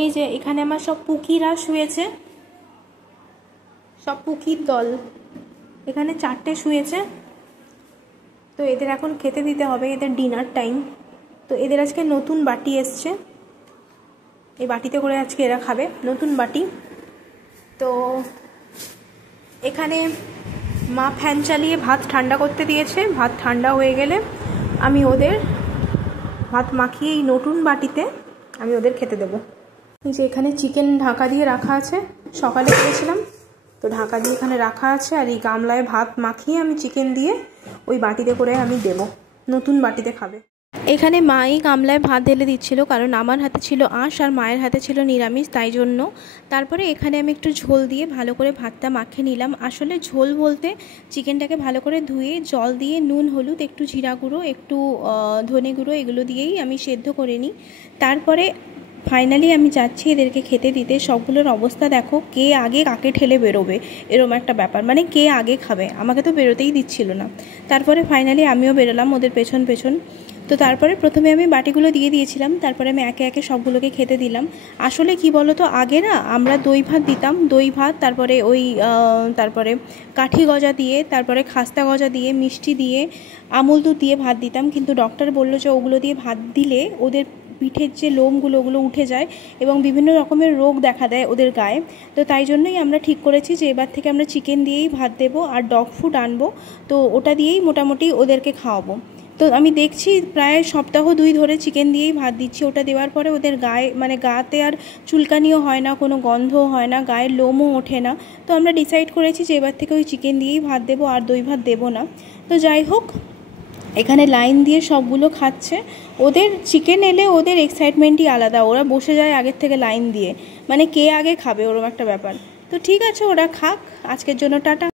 এই যে এখানে আমার সব পুকিরা শুয়েছে, সব পুকির দল এখানে 4টে শুয়েছে। তো এদের এখন খেতে দিতে হবে, এদের ডিনার টাইম। তো এদের আজকে নতুন বাটি এসছে, এই বাটিতে করে আজকে এরা খাবে, নতুন বাটি। তো এখানে মা ফ্যান চালিয়ে ভাত ঠান্ডা করতে দিয়েছে, ভাত ঠান্ডা হয়ে গেলে আমি ওদের ভাত মাখিয়ে এই নতুন বাটিতে আমি ওদের খেতে দেবো। এই যে এখানে চিকেন ঢাকা দিয়ে রাখা আছে, সকালে করেছিলাম, তো ঢাকা দিয়ে এখানে রাখা আছে। আর এই গামলায় ভাত মাখিয়ে আমি চিকেন দিয়ে ওই বাটিতে করে আমি দেবো, নতুন বাটিতে খাবে। এখানে মাই গামলায় ভাত ঢেলে দিচ্ছিল, কারণ আমার হাতে ছিল আঁশ আর মায়ের হাতে ছিল নিরামিষ, তাই জন্য। তারপরে এখানে আমি একটু ঝোল দিয়ে ভালো করে ভাতটা মাখিয়ে নিলাম। আসলে ঝোল বলতে চিকেনটাকে ভালো করে ধুয়ে জল দিয়ে নুন হলুদ একটু জিরা গুঁড়ো একটু ধনে গুঁড়ো এগুলো দিয়েই আমি সেদ্ধ করে নিই। তারপরে ফাইনালি আমি যাচ্ছি এদেরকে খেতে দিতে। সবগুলোর অবস্থা দেখো, কে আগে কাকে ঠেলে বেরোবে এরকম একটা ব্যাপার, মানে কে আগে খাবে, আমাকে তো বেরোতেই দিচ্ছিল না। তারপরে ফাইনালি আমিও বেরোলাম ওদের পেছন পেছন। তো তারপরে প্রথমে আমি বাটিগুলো দিয়ে দিয়েছিলাম, তারপরে আমি একে একে সবগুলোকে খেতে দিলাম। আসলে কি বলো তো, আগে না আমরা দই ভাত দিতাম, দই ভাত, তারপরে তারপরে কাঠি গজা দিয়ে, তারপরে খাস্তা গজা দিয়ে, মিষ্টি দিয়ে, আমুল দুধ দিয়ে ভাত দিতাম। কিন্তু ডক্টর বললো যে ওগুলো দিয়ে ভাত দিলে ওদের পিঠের যে লোমগুলো ওগুলো উঠে যায় এবং বিভিন্ন রকমের রোগ দেখা দেয় ওদের গায়ে। তো তাই জন্যই আমরা ঠিক করেছি যে এবার থেকে আমরা চিকেন দিয়েই ভাত দেবো আর ডগ ফুড আনবো, তো ওটা দিয়েই মোটামুটি ওদেরকে খাওয়াবো। তো আমি দেখছি প্রায় সপ্তাহ 2 ধরে চিকেন দিয়েই ভাত দিচ্ছি। ওটা দেওয়ার পরে ওদের গায়ে মানে গাতে আর চুলকানিও হয় না, কোনো গন্ধও হয় না, গায়ের লোমও ওঠে না। তো আমরা ডিসাইড করেছি যে এবার থেকে ওই চিকেন দিয়েই ভাত দেবো, আর দই ভাত দেবো না। তো যাই হোক, এখানে লাইন দিয়ে সবগুলো খাচ্ছে। ওদের চিকেন এলে ওদের এক্সাইটমেন্টই আলাদা, ওরা বসে যায় আগের থেকে লাইন দিয়ে, মানে কে আগে খাবে ওরকম একটা ব্যাপার। তো ঠিক আছে, ওরা খাক, আজকের জন্য টাটা।